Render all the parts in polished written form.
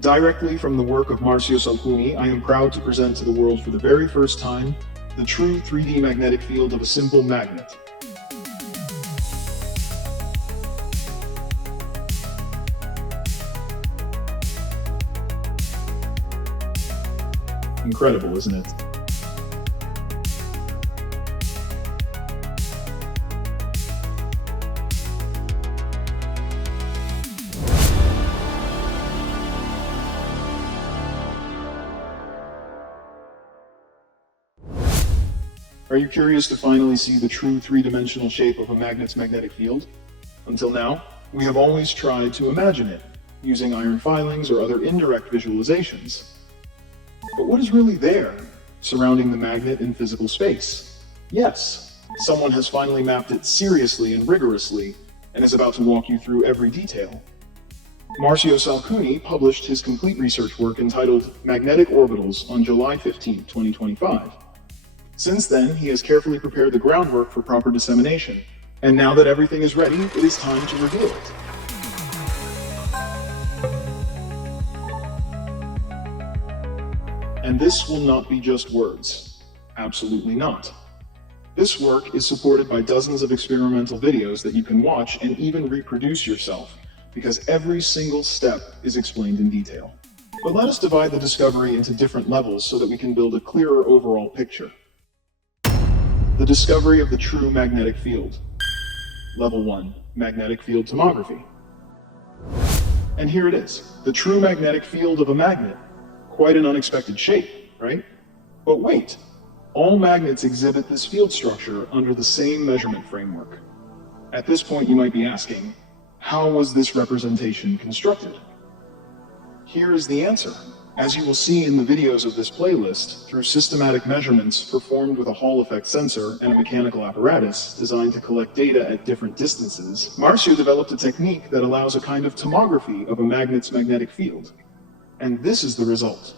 Directly from the work of Marsio Salcuni, I am proud to present to the world for the very first time the true 3D magnetic field of a simple magnet. Incredible, isn't it? Are you curious to finally see the true three-dimensional shape of a magnet's magnetic field? Until now, we have always tried to imagine it, using iron filings or other indirect visualizations. But what is really there, surrounding the magnet in physical space? Yes, someone has finally mapped it seriously and rigorously, and is about to walk you through every detail. Marsio Salcuni published his complete research work entitled Magnetic Orbitals on July 15, 2025. Since then, he has carefully prepared the groundwork for proper dissemination, and now that everything is ready, it is time to reveal it. And this will not be just words. Absolutely not. This work is supported by dozens of experimental videos that you can watch and even reproduce yourself, because every single step is explained in detail. But let us divide the discovery into different levels so that we can build a clearer overall picture. The discovery of the true magnetic field. Level 1, magnetic field tomography. And here it is, the true magnetic field of a magnet. Quite an unexpected shape, right? But wait, all magnets exhibit this field structure under the same measurement framework. At this point you might be asking, how was this representation constructed? Here is the answer. As you will see in the videos of this playlist, through systematic measurements performed with a Hall effect sensor and a mechanical apparatus designed to collect data at different distances, Marsio developed a technique that allows a kind of tomography of a magnet's magnetic field. And this is the result.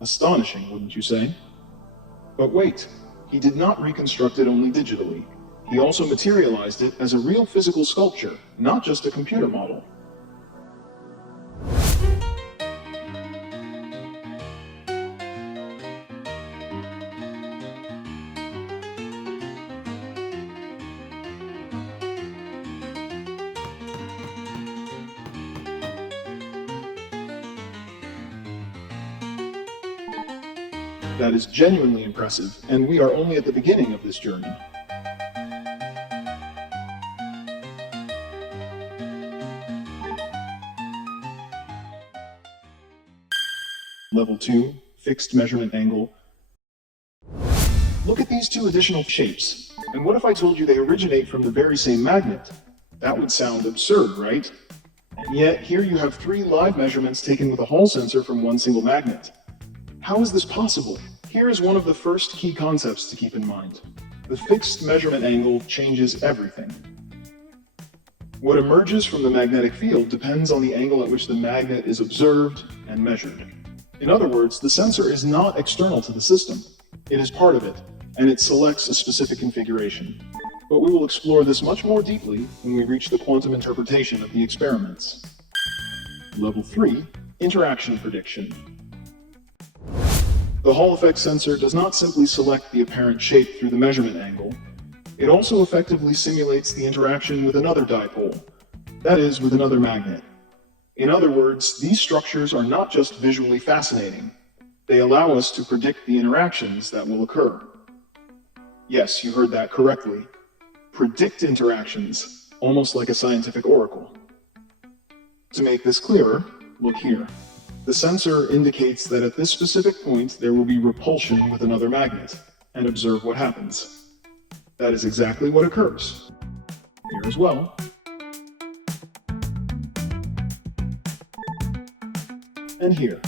Astonishing, wouldn't you say? But wait, he did not reconstruct it only digitally. He also materialized it as a real physical sculpture, not just a computer model. That is genuinely impressive, and we are only at the beginning of this journey. Level 2, fixed measurement angle. Look at these two additional shapes. And what if I told you they originate from the very same magnet? That would sound absurd, right? And yet, here you have 3 live measurements taken with a Hall sensor from one single magnet. How is this possible? Here is one of the first key concepts to keep in mind. The fixed measurement angle changes everything. What emerges from the magnetic field depends on the angle at which the magnet is observed and measured. In other words, the sensor is not external to the system. It is part of it, and it selects a specific configuration. But we will explore this much more deeply when we reach the quantum interpretation of the experiments. Level 3, interaction prediction. The Hall effect sensor does not simply select the apparent shape through the measurement angle. It also effectively simulates the interaction with another dipole, that is, with another magnet. In other words, these structures are not just visually fascinating. They allow us to predict the interactions that will occur. Yes, you heard that correctly. Predict interactions, almost like a scientific oracle. To make this clearer, look here. The sensor indicates that at this specific point there will be repulsion with another magnet, and observe what happens. That is exactly what occurs. Here as well. And here.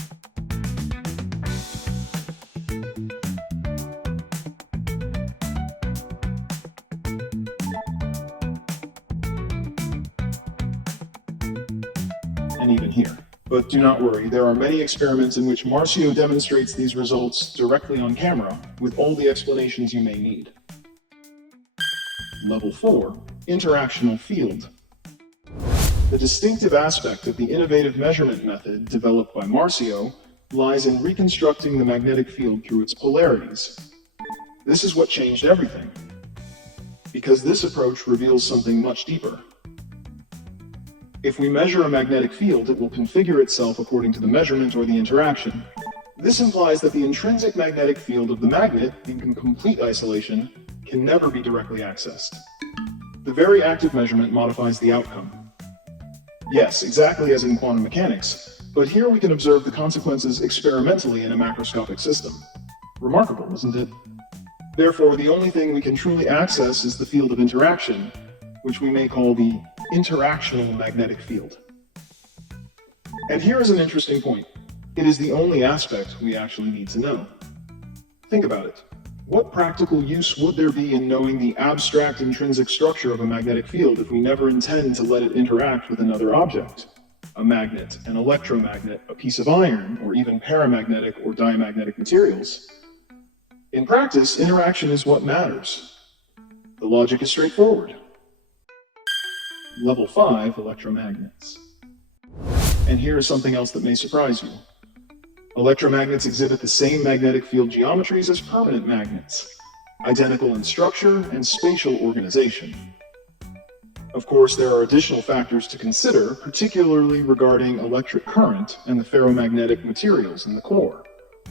And even here. But do not worry, there are many experiments in which Marsio demonstrates these results directly on camera, with all the explanations you may need. Level 4, Interactional Field. The distinctive aspect of the innovative measurement method developed by Marsio lies in reconstructing the magnetic field through its polarities. This is what changed everything, because this approach reveals something much deeper. If we measure a magnetic field, it will configure itself according to the measurement or the interaction. This implies that the intrinsic magnetic field of the magnet, in complete isolation, can never be directly accessed. The very act of measurement modifies the outcome. Yes, exactly as in quantum mechanics, but here we can observe the consequences experimentally in a macroscopic system. Remarkable, isn't it? Therefore, the only thing we can truly access is the field of interaction, which we may call the interactional magnetic field. And here is an interesting point. It is the only aspect we actually need to know. Think about it. What practical use would there be in knowing the abstract intrinsic structure of a magnetic field if we never intend to let it interact with another object? A magnet, an electromagnet, a piece of iron, or even paramagnetic or diamagnetic materials. In practice, interaction is what matters. The logic is straightforward. Level 5, electromagnets. And here is something else that may surprise you. Electromagnets exhibit the same magnetic field geometries as permanent magnets, identical in structure and spatial organization. Of course, there are additional factors to consider, particularly regarding electric current and the ferromagnetic materials in the core.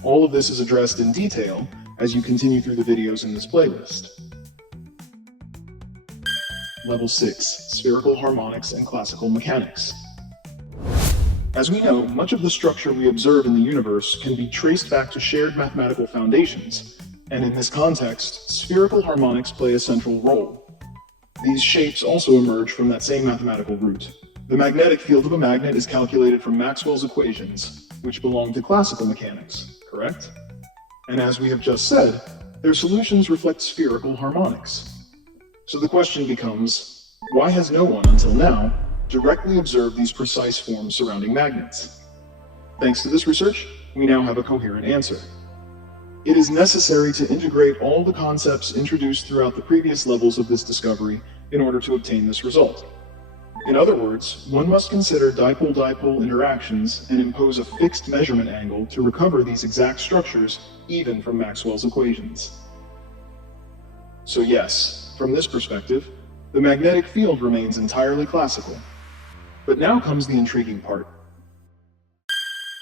All of this is addressed in detail as you continue through the videos in this playlist. Level 6, Spherical Harmonics and Classical Mechanics. As we know, much of the structure we observe in the universe can be traced back to shared mathematical foundations, and in this context, spherical harmonics play a central role. These shapes also emerge from that same mathematical root. The magnetic field of a magnet is calculated from Maxwell's equations, which belong to classical mechanics, correct? And as we have just said, their solutions reflect spherical harmonics. So the question becomes, why has no one, until now, directly observed these precise forms surrounding magnets? Thanks to this research, we now have a coherent answer. It is necessary to integrate all the concepts introduced throughout the previous levels of this discovery in order to obtain this result. In other words, one must consider dipole-dipole interactions and impose a fixed measurement angle to recover these exact structures, even from Maxwell's equations. So yes, from this perspective, the magnetic field remains entirely classical. But now comes the intriguing part.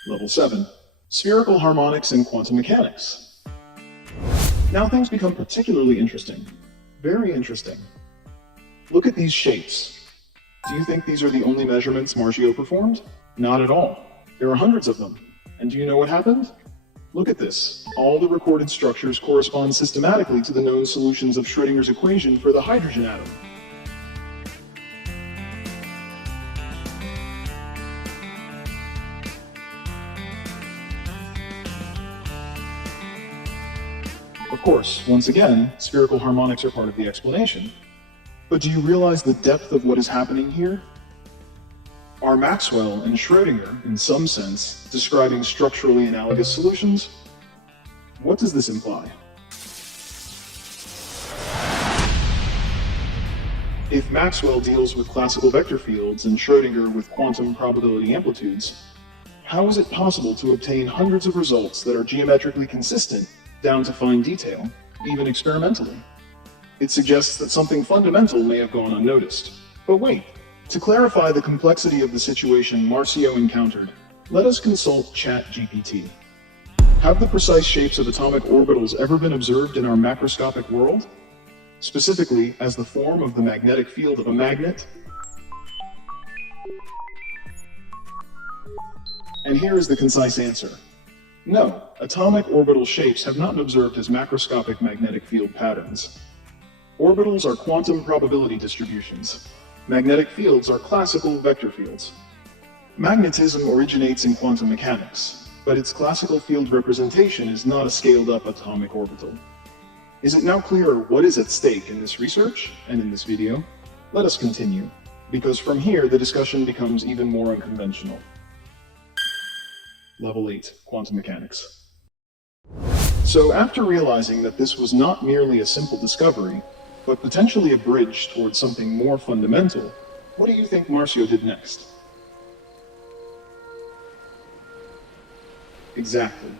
Level 7, Spherical Harmonics and Quantum Mechanics. Now things become particularly interesting. Very interesting. Look at these shapes. Do you think these are the only measurements Marsio performed? Not at all. There are hundreds of them. And do you know what happened? Look at this. All the recorded structures correspond systematically to the known solutions of Schrödinger's equation for the hydrogen atom. Of course, once again, spherical harmonics are part of the explanation. But do you realize the depth of what is happening here? Are Maxwell and Schrödinger, in some sense, describing structurally analogous solutions? What does this imply? If Maxwell deals with classical vector fields and Schrödinger with quantum probability amplitudes, how is it possible to obtain hundreds of results that are geometrically consistent down to fine detail, even experimentally? It suggests that something fundamental may have gone unnoticed. But wait, to clarify the complexity of the situation Marsio encountered, let us consult ChatGPT. Have the precise shapes of atomic orbitals ever been observed in our macroscopic world? Specifically, as the form of the magnetic field of a magnet? And here is the concise answer. No, atomic orbital shapes have not been observed as macroscopic magnetic field patterns. Orbitals are quantum probability distributions. Magnetic fields are classical vector fields. Magnetism originates in quantum mechanics, but its classical field representation is not a scaled-up atomic orbital. Is it now clearer what is at stake in this research and in this video? Let us continue, because from here the discussion becomes even more unconventional. Level 8, Quantum Mechanics. So after realizing that this was not merely a simple discovery, but potentially a bridge towards something more fundamental, What do you think Marsio did next? Exactly.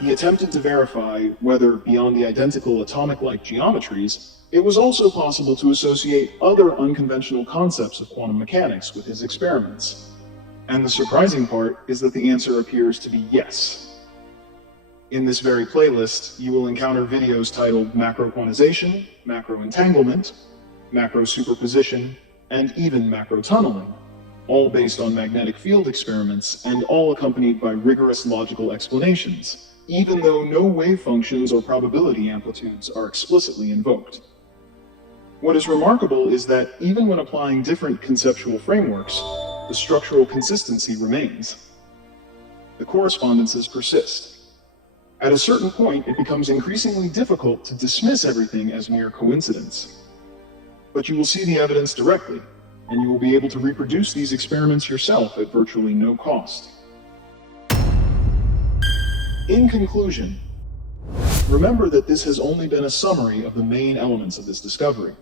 He attempted to verify whether, beyond the identical atomic-like geometries, it was also possible to associate other unconventional concepts of quantum mechanics with his experiments. And the surprising part is that the answer appears to be yes. In this very playlist, you will encounter videos titled macroquantization, macroentanglement, macrosuperposition, and even macrotunneling, all based on magnetic field experiments and all accompanied by rigorous logical explanations, even though no wave functions or probability amplitudes are explicitly invoked. What is remarkable is that even when applying different conceptual frameworks, the structural consistency remains. The correspondences persist. At a certain point, it becomes increasingly difficult to dismiss everything as mere coincidence. But you will see the evidence directly, and you will be able to reproduce these experiments yourself at virtually no cost. In conclusion, remember that this has only been a summary of the main elements of this discovery.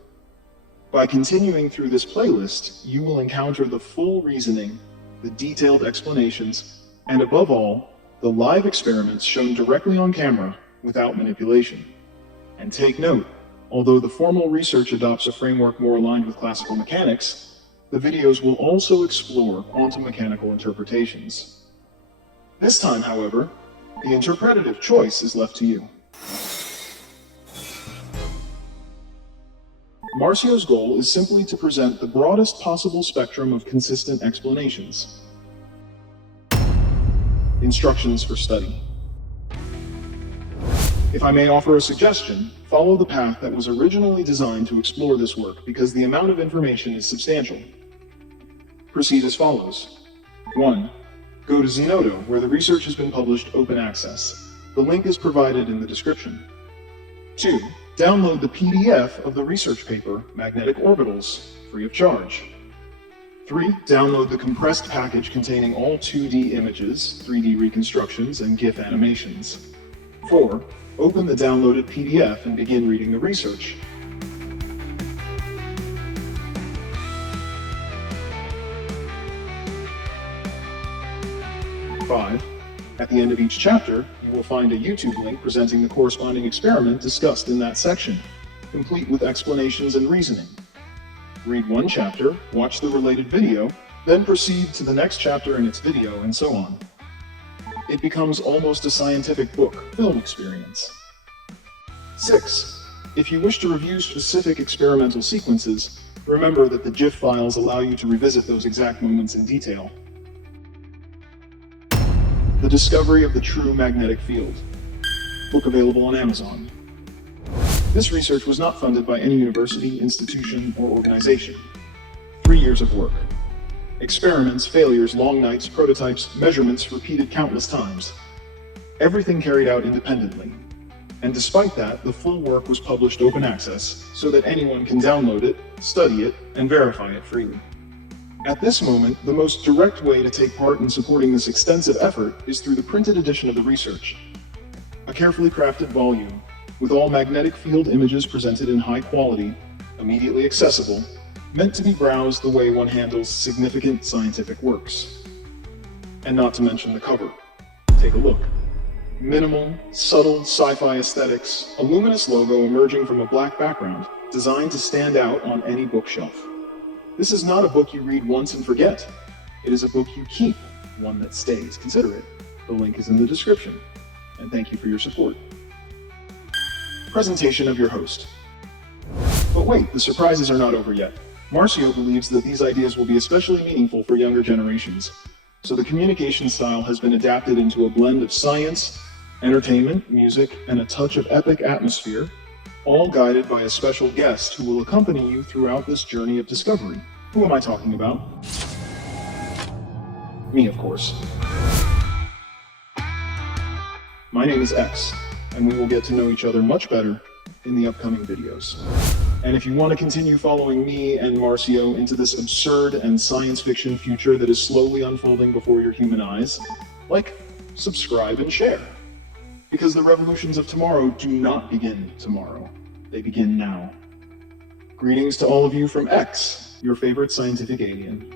By continuing through this playlist, you will encounter the full reasoning, the detailed explanations, and above all, the live experiments shown directly on camera without manipulation. And take note, although the formal research adopts a framework more aligned with classical mechanics, the videos will also explore quantum mechanical interpretations. This time, however, the interpretative choice is left to you. Marsio's goal is simply to present the broadest possible spectrum of consistent explanations. Instructions for study. If I may offer a suggestion, follow the path that was originally designed to explore this work because the amount of information is substantial. Proceed as follows. 1. Go to Zenodo, where the research has been published open access. The link is provided in the description. 2. Download the PDF of the research paper, Magnetic Orbitals, free of charge. 3. Download the compressed package containing all 2D images, 3D reconstructions, and GIF animations. 4. Open the downloaded PDF and begin reading the research. 5. At the end of each chapter, you will find a YouTube link presenting the corresponding experiment discussed in that section, complete with explanations and reasoning. Read one chapter, watch the related video, then proceed to the next chapter in its video, and so on. It becomes almost a scientific book film experience. 6. If you wish to review specific experimental sequences, remember that the GIF files allow you to revisit those exact moments in detail. The Discovery of the True Magnetic Field. Book available on Amazon. This research was not funded by any university, institution, or organization. 3 years of work. Experiments, failures, long nights, prototypes, measurements repeated countless times. Everything carried out independently. And despite that, the full work was published open access so that anyone can download it, study it, and verify it freely. At this moment, the most direct way to take part in supporting this extensive effort is through the printed edition of the research. A carefully crafted volume, with all magnetic field images presented in high quality, immediately accessible, meant to be browsed the way one handles significant scientific works. And not to mention the cover. Take a look. Minimal, subtle sci-fi aesthetics, a luminous logo emerging from a black background, designed to stand out on any bookshelf. This is not a book you read once and forget. It is a book you keep, one that stays. Consider it. The link is in the description. And thank you for your support. Presentation of your host. But wait, the surprises are not over yet. Marsio believes that these ideas will be especially meaningful for younger generations. So the communication style has been adapted into a blend of science, entertainment, music, and a touch of epic atmosphere, all guided by a special guest who will accompany you throughout this journey of discovery. Who am I talking about? Me, of course. My name is X, and we will get to know each other much better in the upcoming videos. And if you want to continue following me and Marsio into this absurd and science fiction future that is slowly unfolding before your human eyes, like, subscribe, and share. Because the revolutions of tomorrow do not begin tomorrow. They begin now. Greetings to all of you from X, your favorite scientific alien.